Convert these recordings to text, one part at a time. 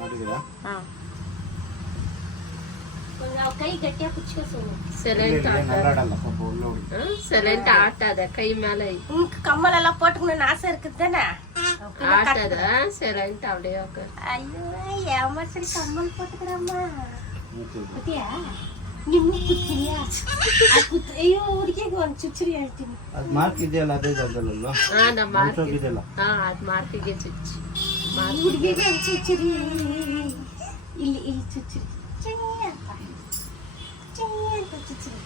ಮಾಡಿದೀರಾ? ಕೈ ಗಟ್ಟಿಯಾಗಿ ಕುಚ್ಕೋ ಸೋನು. ಸೈಲೆಂಟ್ ಆಟದ ಕೈ ಮೇಲೆ ಕಮ್ಮಲೆಲ್ಲ ಪೋಟ್ಕೊಂಡು ಆಸೆ இருக்குதானே ஆட்டத சைலண்ட் அப்படியே உட்கார். ஐயோ ஏமாச்சல் கம்மல் போட்டுக்கறம்மா. குட்டியா ನಿಮ್ಮ ಕುತ್ತಿಯಾ ಕುತ್ತಿ ಅಯ್ಯೋ ಹುಡುಗಿಗೆ ಒಂದು ಚುಚ್ಚರಿ ಹೇಳ್ತೀನಿ. ಅದು ಮಾರ್ಕ್ ಇದೆಯಲ್ಲ ಅದೇ ಜಾಗದಲ್ಲಲ್ಲ? ಹಾ ನಮ್ಮ ಮಾರ್ಕ್ ಇದೆಯಲ್ಲ. ಹಾ ಅದು ಮಾರ್ಕಿಗೆ ಚುಚ್ಚಿ. ಹುಡುಗಿಗೆ ಒಂದು ಚುಚ್ಚರಿ ಇಲ್ಲಿ ಇಲ್ಲಿ ಚುಚ್ಚರಿ. ಚಿನ್ನಪ್ಪ ಚಿನ್ನ ಚುಚ್ಚರಿ.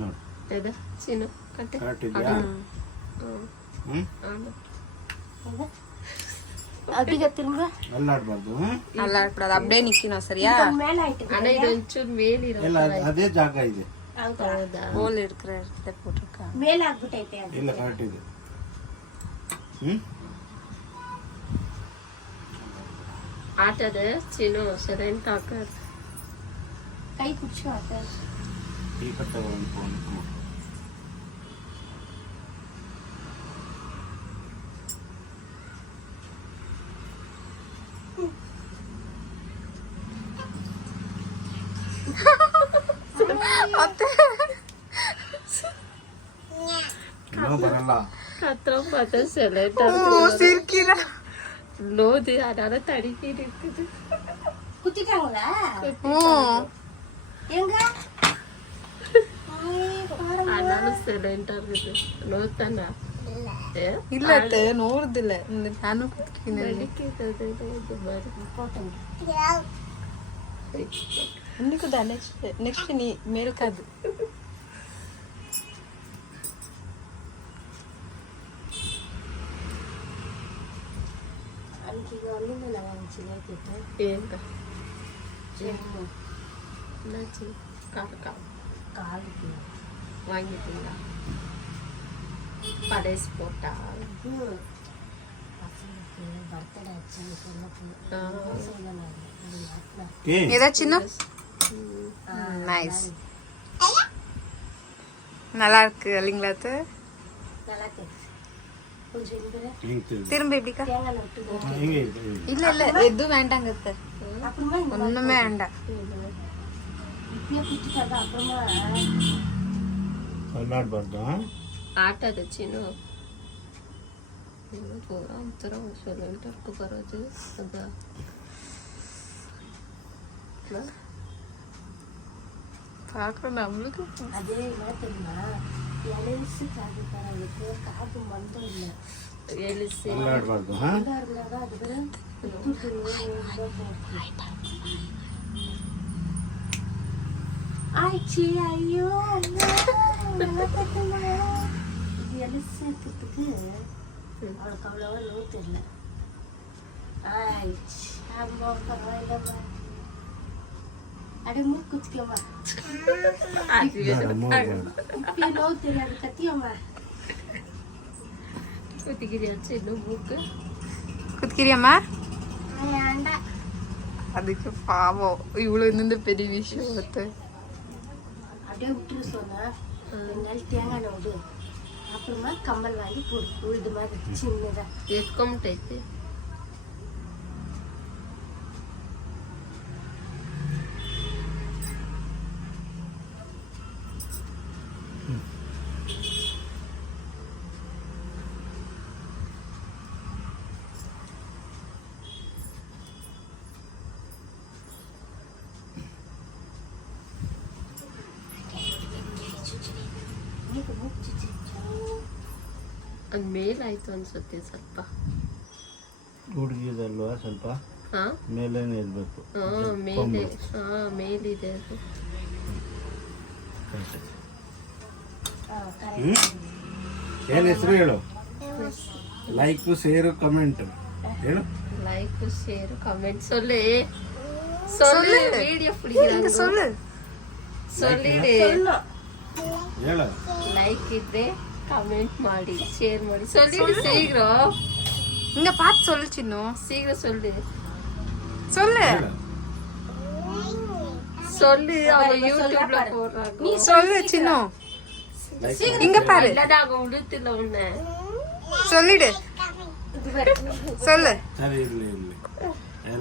ನೋಡಿ ಇದು ಚಿನ್ನು ಕಟ್ಟೆ ಕಾಟಿದ್ಯಾ? ಅದಿಗೆ ತಿನ್ಬ ಅಲ್ಲಾಡಬಾರ್ದು. ಅಲ್ಲಾಡಬಾರ್ದು ಅಬ್ಡೇ ನಿಕ್ಕಿನೋ ಸರಿಯಾ? ಮೇಲೆ ಆಯ್ತು ಅಣ್ಣ ಇದು ಒಂಚೂರು ಮೇಲಿರೋ ಇಲ್ಲ ಅದೇ ಜಾಗ ಇದೆ. ಹೌದಾ? ಬೋಲ್ ಇರ್ಕರೆ ಪೋಟ್ರಕ ಮೇಲೆ ಆಗ್ಬಿಟ್ಟೈತೆ ಅದು. ಇಲ್ಲ ಕರೆಕ್ಟ್ ಇದೆ. ಆಟದ ಚಿನ್ನು ಸೈಲೆಂಟ್ ಹಾಕರ್. ಕೈ ಕುಚ್ಕೋ ಆತ. ಈ ಕಟ್ಟೆ ಒಂದು ಫೋನ್ ಬರಲ್ಲ. கத்திரம் சைலண்ட் லோது அதனால தடுக்கி இருக்குது. குத்திட்டாங்களா? எங்க அதனால சைலண்டா இருக்குது. லோத்தானா ಇಲ್ಲ ನೋಡುದಿಲ್ಲ ನಾನು ಕುತ್ಕಿನ ಇನ್ನಿಕುದ ನೆಕ್ಸ್ಟ್ ನೀ ಮೇಲ್ಕದು ఏంట காலுக்கு வாங்கிட்டீங்களா? படைஸ் போட்டா பர்த்டே ஆச்சு ஏதாச்சும் நைஸ் நல்லா இருக்கு இல்லைங்களா? அது நல்லா இருக்கு. திரும்ப எப்படிக்கா? இல்ல இல்ல எதுவும் வேண்டாங்க ஒண்ணுமே வேண்டாம். ಆಟದ ಚಿನ್ನು ಒಂಥರ ಸೈಲೆಂಟ್ ಬರೋದು ಅದ பார்க்க நம்மளுக்கு அதே தெரியுமா? எலிசு காது தரவுக்கு காது மந்தம் இல்லை. ಎಲಿಸಿ ஆயிடுச்சு. ஐயோ இது எலிசத்துக்கு அவளுக்கு அவ்வளோவா நோ தெரியல. ஆயிடுச்சு. அம்மா பரவாயில்லம்மா. அடி மூக்கு குத்திக்கம்மா. இப்பயே நோ தெரியாது கத்தியம்மா. குத்திக்கிறியா சின்ன மூக்கு? குத்திக்கிறியம்மா? ஏண்டா அதுக்கு பாவம் இவ்வளவு இந்த பெரிய விஷயம் வந்து அப்படியே விட்டுரு சொன்னா ரெண்டு தேங்காய் விடு. அப்புறமா கம்மல் வாங்கி போடு. உழுது மாதிரி சின்னதா எத்ಕೊಂಬಿಟ್ಟೈತೆ. ಅದು ಮೇಲಾಯ್ತು ಅನ್ಸುತ್ತೆ ಸ್ವಲ್ಪ. ಹುಡುಗಿದಲ್ವಾ ಸ್ವಲ್ಪ ಹಾ ಮೇಲೇನೆ ಇರ್ಬೇಕು. ಮೇಲೆ ಮೇಲಿದೆ ಅದು. ಏನ್ ಹೆಸರು ಹೇಳು? ಲೈಕ್ ಶೇರ್ ಕಮೆಂಟ್ ಹೇಳು. லைக் ஷேர் கமெண்ட் சொல்லு சொல்லு வீடியோ பிடிக்கிறாங்க சொல்லு சொல்லிடு ಹೇಳು. லைக் ಇದ್ರೆ ಕಮೆಂಟ್ ಮಾಡಿ ಶೇರ್ ಮಾಡಿ சொல்லிடு சீக்கிரம். இங்க பார்த்து சொல்லு சின்னு. சீக்கிரம் சொல்லு சொல்லு சொல்லு. அவங்க யூடியூப்ல போடுறாங்க. நீ சொல்லு சின்னு. இங்க பாரு. இல்லடா அவங்க விடுத்துல உன்ன சொல்லிடு இது பாரு. சொல்லு ಸರಿ ಇರ್ಲಿ